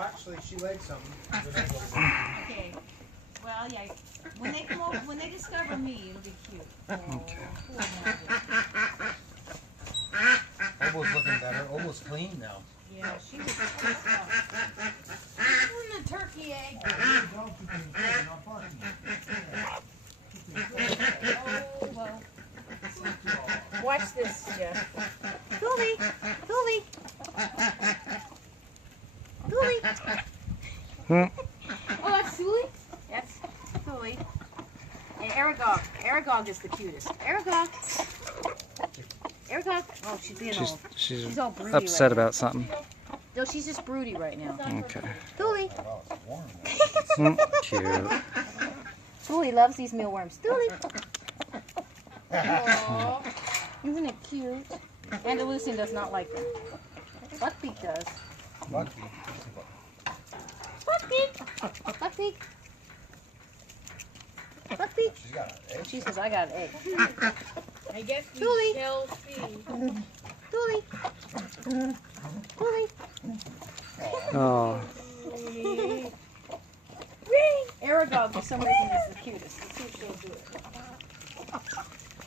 Actually, she laid some. Okay. Well, yeah. When they come over, when they discover me, it'll be cute. Okay. Obo's looking better. Obo's clean now. Yeah, she was pissed off. The turkey egg. Oh, well. Watch this, Jeff. Thule! Thule! Thule! Oh, that's Thule? That's Thule. And Aragog. Aragog is the cutest. Aragog. Aragog. Oh, she's being She's all broody upset right about something. No, she's just broody right now. Okay. Thule. Cute. Thule loves these mealworms. Thule. Aww. Isn't it cute? Andalusian does not like them. Buckbeak does. Buckbeak. Buckbeak. Buckbeak. Buckbeak. She's got an egg. She says, I got an egg. I guess we Thule. shall see. Thule. Thule. Oh. Aragog, for some reason, is the cutest. Let's see if she'll do it.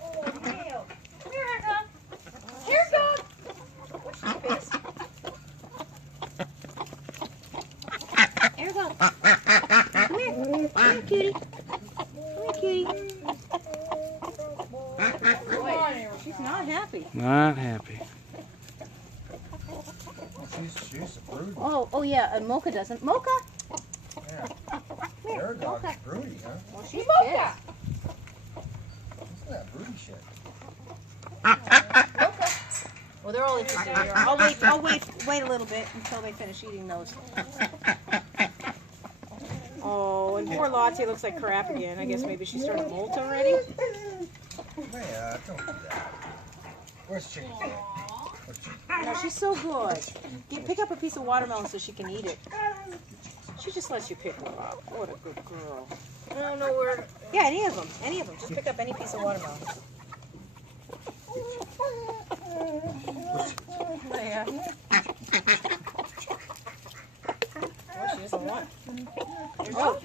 Oh, Neil. Come here, Aragog. Aragog. What's she pissed? Aragog. Come here. Come here, cutie. Come here, cutie. Boy, she's not happy. Not happy. She's a broody. Oh, yeah, and Mocha doesn't. Mocha? Yeah. Here, Aragog's Mocha. broody, huh? Well, she's Mocha. What's that broody shit? Well, they're all interested here. I'll wait a little bit until they finish eating those. Oh, and poor Lottie looks like crap again. I guess maybe she started to molt already. Yeah, don't do that. Where's Chicken? No, she's so good. You pick up a piece of watermelon so she can eat it. She just lets you pick her up. What a good girl. I don't know where. Yeah, any of them. Any of them. Just pick up any piece of watermelon. Yeah. Oh, she doesn't want. Oh.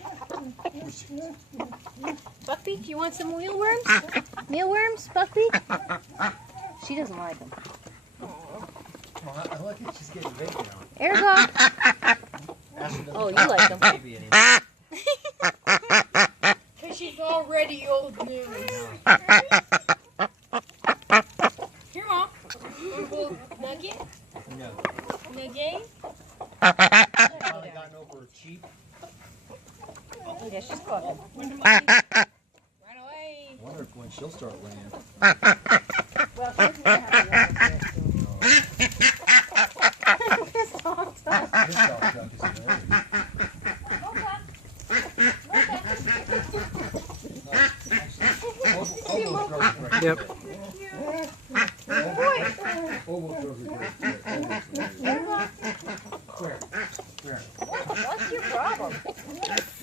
Buckbeak, you want some mealworms? Mealworms, Buckbeak? She doesn't like them. I like it. She's getting big now. Aragog. Oh, you like them. Baby anymore. Because she's already old news. Here, Mom. Nugget? No. Nugget? Finally gotten over her cheap. Yeah, she's clucking. Run away. I wonder when she'll start laying. Well, she doesn't have to yet. This dog does. This dog junk is hilarious. Obo throws it right Yep. Obo throws it right. Where? What's your problem?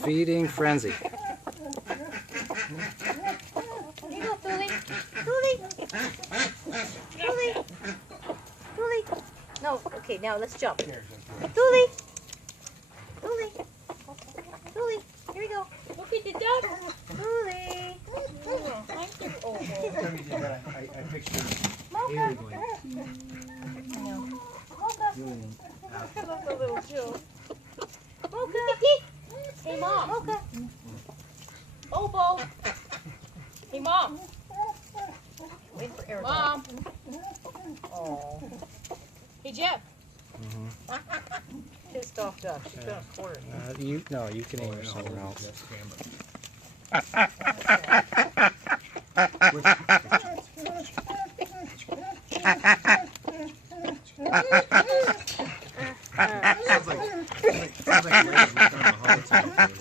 Feeding frenzy. Here you go, Thule. Thule. Thule. Thule. No, okay, now let's jump. Thule. Thule. Thule. Here we go. Look at the duck. Thule. Thank you, Obo. I picture Mocha. Haley going. Mocha. I love the little Jill. Mocha. Hey, Mom. Mocha. Obo. Hey, Mom. Wait for Eric. Mom. Oh. Hey, Jeff. Pissed off duck. She's gonna court it. You can aim her somewhere else. Sounds like Ray's working on the holotape.